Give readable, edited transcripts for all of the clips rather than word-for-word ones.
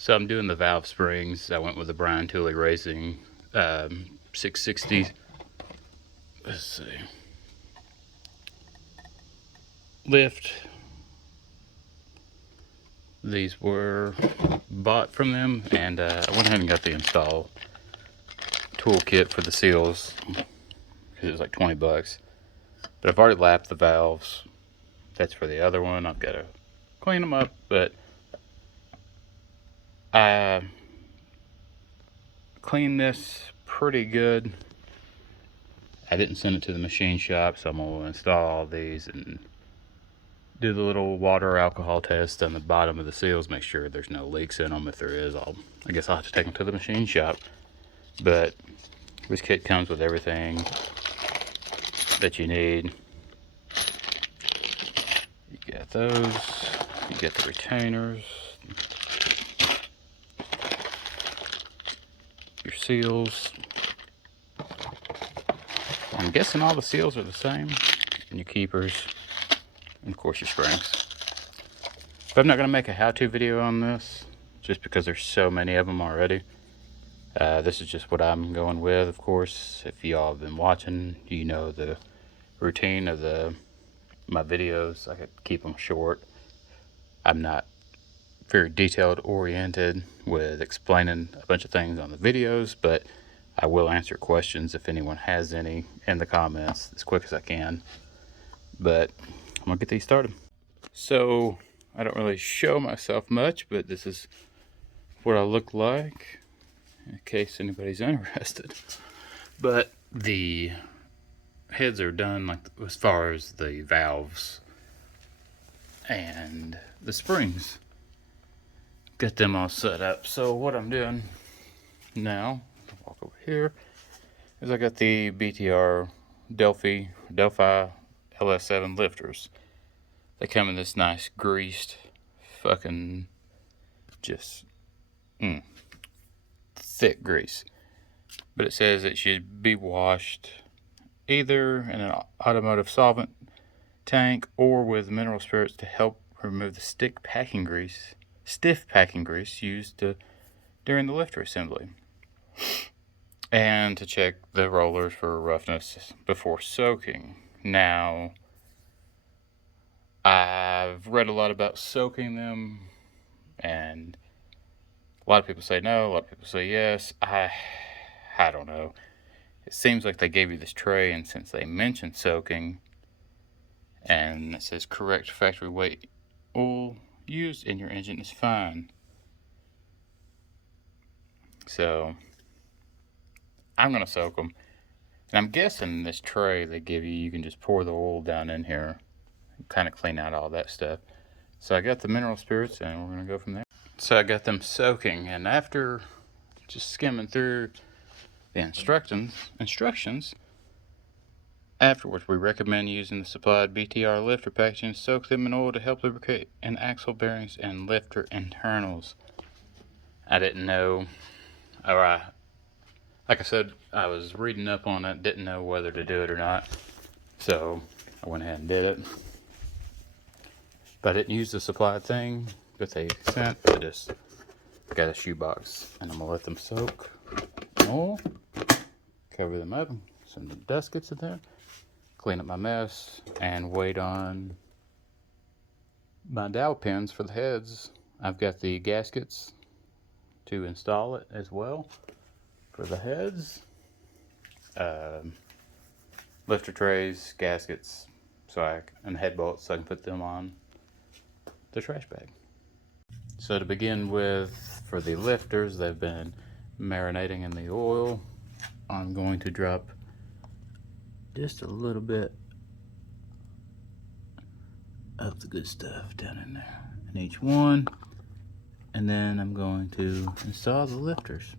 So I'm doing the valve springs. I went with the Tooley Racing 660. Let's see. Lift. These were bought from them, and I went ahead and got the install toolkit for the seals because it was like 20 bucks. But I've already lapped the valves. That's for the other one. I've got to clean them up, but I cleaned this pretty good. I didn't send it to the machine shop, so I'm going to install all these and do the little water alcohol test on the bottom of the seals, make sure there's no leaks in them. If there is, I guess I'll have to take them to the machine shop. But this kit comes with everything that you need. You get those, you get the retainers, your seals. I'm guessing all the seals are the same, and your keepers, and of course your springs. But I'm not going to make a how-to video on this, just because there's so many of them already. This is just what I'm going with, of course. If y'all have been watching, you know the routine of my videos. I could keep them short. I'm not very detailed oriented with explaining a bunch of things on the videos, but I will answer questions if anyone has any in the comments as quick as I can. But I'm gonna get these started. So I don't really show myself much, but this is what I look like in case anybody's interested. But the heads are done, like as far as the valves and the springs. Get them all set up. So what I'm doing now, I'll walk over here, is I got the BTR Delphi LS7 lifters. They come in this nice greased fucking just thick grease. But it says it should be washed either in an automotive solvent tank or with mineral spirits to help remove the stiff packing grease used during the lifter assembly, and to check the rollers for roughness before soaking. Now, I've read a lot about soaking them, and a lot of people say no, a lot of people say yes. I don't know. It seems like they gave you this tray, and since they mentioned soaking, and it says correct factory weight oil used in your engine is fine. So I'm gonna soak them, and I'm guessing this tray they give you, you can just pour the oil down in here and kind of clean out all that stuff. So I got the mineral spirits, and we're gonna go from there. So I got them soaking, and after just skimming through the instructions, afterwards we recommend using the supplied BTR lifter packaging. Soak them in oil to help lubricate in axle bearings and lifter internals. I didn't know, or like I said, I was reading up on it, didn't know whether to do it or not, so I went ahead and did it. But I didn't use the supplied thing that they sent. I just got a shoebox, and I'm gonna let them soak in oil, cover them up, some dust gets in there, clean up my mess, and wait on my dowel pins for the heads. I've got the gaskets to install it as well for the heads, lifter trays, gaskets, and head bolts, so I can put them on the trash bag. So to begin with, for the lifters, they've been marinating in the oil. I'm going to drop just a little bit of the good stuff down in there in each one, and then I'm going to install the lifters.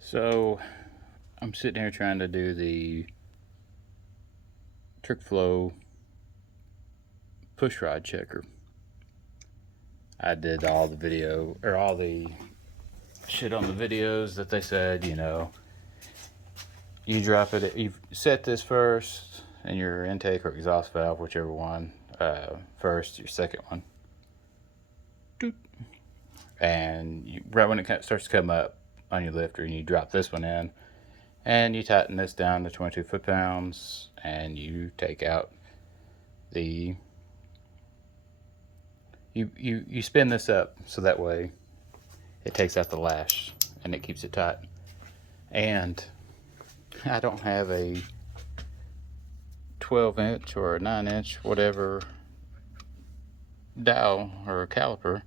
So I'm sitting here trying to do the trick flow pushrod checker. I did all the shit on the videos that they said, you drop it, you set this first, and your intake or exhaust valve, whichever one, first, your second one And right when it starts to come up on your lifter, and you drop this one in, and you tighten this down to 22 foot-pounds, and you take out the you spin this up so that way it takes out the lash and it keeps it tight. And I don't have a 12-inch or a 9-inch, whatever, dowel or a caliper.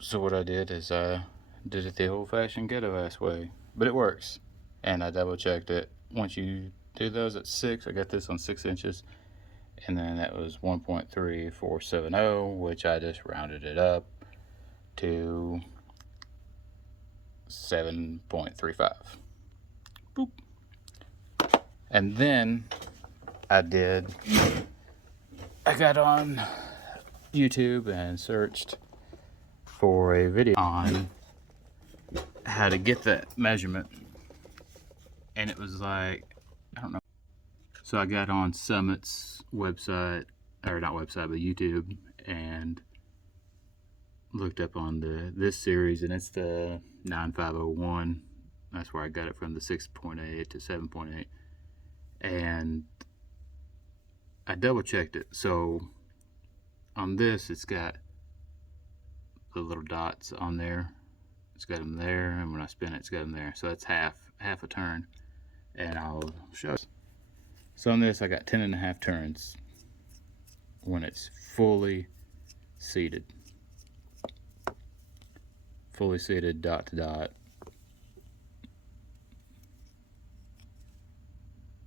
So what I did is I did it the old-fashioned ghetto-ass way. But it works. And I double-checked it. Once you do those at 6, I got this on 6 inches. And then that was 1.3470, which I just rounded it up to 7.35. Boop. And then I got on YouTube and searched for a video on how to get that measurement. And it was like, I don't know. So I got on Summit's website, or not website, but YouTube, and looked up on this series, and it's the 9501. That's where I got it from, the 6.8 to 7.8. And I double checked it. So on this, it's got the little dots on there. It's got them there, and when I spin it, it's got them there. So that's half a turn, and I'll show you. So on this, I got 10.5 turns when it's fully seated. Fully seated, dot to dot.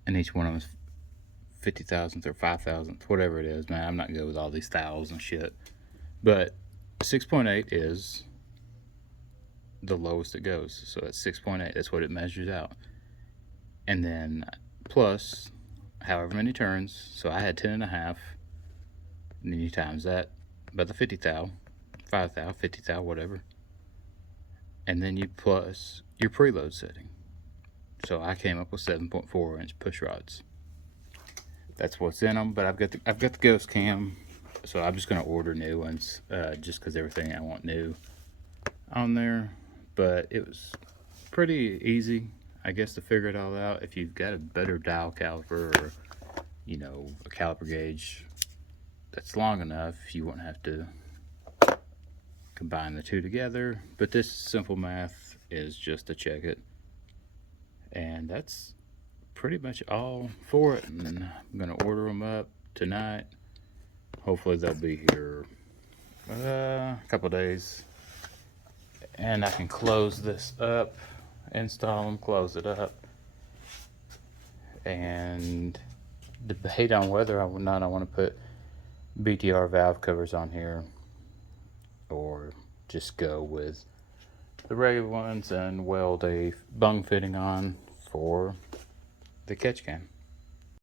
And each one of them is 50 thousandths or 5 thousandths, whatever it is, man. I'm not good with all these thous and shit. But 6.8 is the lowest it goes. So that's 6.8. That's what it measures out. And then plus however many turns. So I had 10.5. And then you times that by the 50 thou, 5 thou, 50 thou, whatever. And then you plus your preload setting. So I came up with 7.4 inch push rods. That's what's in them. But I've got the Ghost Cam, so I'm just gonna order new ones, just because everything I want new on there. But it was pretty easy, I guess, to figure it all out. If you've got a better dial caliper, or you know, a caliper gauge that's long enough, you won't have to combine the two together. But this simple math is just to check it, and that's pretty much all for it. And then I'm gonna order them up tonight. Hopefully they'll be here a couple days, and I can close this up, install them, close it up, and debate on whether I want to put BTR valve covers on here or just go with the regular ones and weld a bung fitting on for the catch can.